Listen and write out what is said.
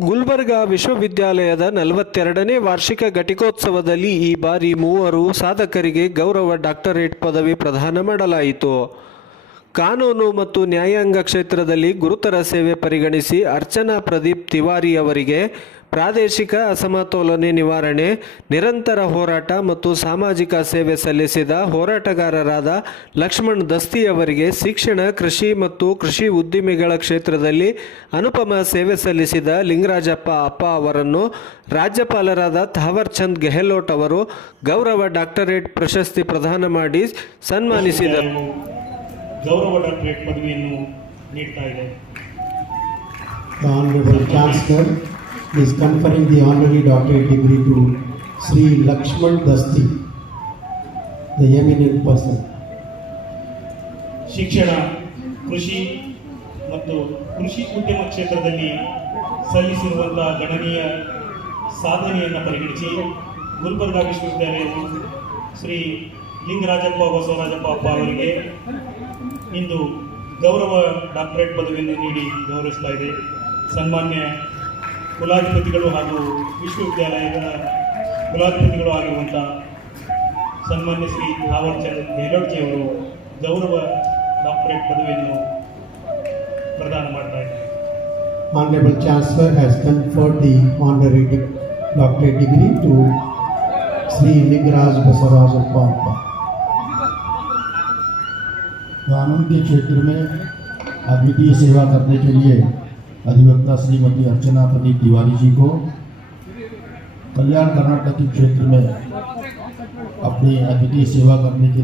ಗುಲ್ಬರ್ಗಾ ವಿಶ್ವವಿದ್ಯಾಲಯದ ನಲವತ್ತೆರಡನೇ ವಾರ್ಷಿಕ ಘಟಿಕೋತ್ಸವದಲ್ಲಿ ಈ ಬಾರಿ ಮೂವರು ಸಾಧಕರಿಗೆ ಗೌರವ ಡಾಕ್ಟರೇಟ್ ಪದವಿ ಪ್ರದಾನ ಮಾಡಲಾಯಿತು. ಕಾನೂನು ಮತ್ತು ನ್ಯಾಯಾಂಗ ಕ್ಷೇತ್ರದಲ್ಲಿ ಗುರುತರ ಸೇವೆ ಪರಿಗಣಿಸಿ ಅರ್ಚನಾ ಪ್ರದೀಪ್ ತಿವಾರಿ ಅವರಿಗೆ ಪ್ರಾದೇಶಿಕ ಅಸಮತೋಲನೆ ನಿವಾರಣೆ ನಿರಂತರ ಹೋರಾಟ ಮತ್ತು ಸಾಮಾಜಿಕ ಸೇವೆ ಸಲ್ಲಿಸಿದ ಹೋರಾಟಗಾರರಾದ ಲಕ್ಷ್ಮಣ್ ದಸ್ತಿ ಅವರಿಗೆ ಶಿಕ್ಷಣ ಕೃಷಿ ಮತ್ತು ಕೃಷಿ ಉದ್ದಿಮೆಗಳ ಕ್ಷೇತ್ರದಲ್ಲಿ ಅನುಪಮ ಸೇವೆ ಸಲ್ಲಿಸಿದ ಲಿಂಗರಾಜಪ್ಪ ಅಪ್ಪ ಅವರನ್ನು ರಾಜ್ಯಪಾಲರಾದ ಥಾವರ್ ಚಂದ್ ಗೆಹ್ಲೋಟ್ ಅವರು ಗೌರವ ಡಾಕ್ಟರೇಟ್ ಪ್ರಶಸ್ತಿ ಪ್ರದಾನ ಮಾಡಿ ಸನ್ಮಾನಿಸಿದರು. ಗೌರವ ಡಾಕ್ಟರೇಟ್ ಪದವಿಯನ್ನು ನೀಡ್ತಾ ಇದೆ is conferring the honorary doctorate degree to Sri Lakshman Dasti, the eminent person. ಶಿಕ್ಷಣ ಕೃಷಿ ಮತ್ತು ಕೃಷಿ ಉದ್ಯಮ ಕ್ಷೇತ್ರದಲ್ಲಿ ಸಲ್ಲಿಸಿರುವಂತಹ ಗಣನೀಯ ಸಾಧನೆಯನ್ನು ಪರಿಗಣಿಸಿ ಗುಲ್ಬರ್ಗಾ ವಿಶ್ವವಿದ್ಯಾಲಯವು ಶ್ರೀ ಲಿಂಗರಾಜಪ್ಪ ಬಸವರಾಜಪ್ಪ ಅಪ್ಪ ಅವರಿಗೆ ಇಂದು ಗೌರವ ಡಾಕ್ಟರೇಟ್ ಪದವಿಯನ್ನು ನೀಡಿ ಗೌರವಿಸ್ತಾ ಇದೆ ಸನ್ಮಾನ್ಯ ಕುಲಾಧಿಪತಿಗಳು ಹಾಗೂ ವಿಶ್ವವಿದ್ಯಾಲಯದ ಕುಲಾಧಿಪತಿಗಳು ಆಗಿರುವಂಥ ಸನ್ಮಾನ್ಯ ಶ್ರೀ ಥಾವರ್ ಚಂದ್ ಗೆಹ್ಲೋಟ್ಜಿ ಅವರು ಗೌರವ ಡಾಕ್ಟರೇಟ್ ಪದವಿಯನ್ನು ಪ್ರದಾನ ಮಾಡ್ತಾ ಇದ್ದಾರೆ Honorable Chancellor has conferred the honorary de- doctorate degree to Sri Lingaraj Basarajappa Appa. कानून के क्षेत्र में अद्वितीय सेवा करने के लिए अधिवक्ता श्रीमती अर्चना प्रदीप तिवारी जी को कल्याण कर्नाटक के क्षेत्र में अपनी अतिथि सेवा करने के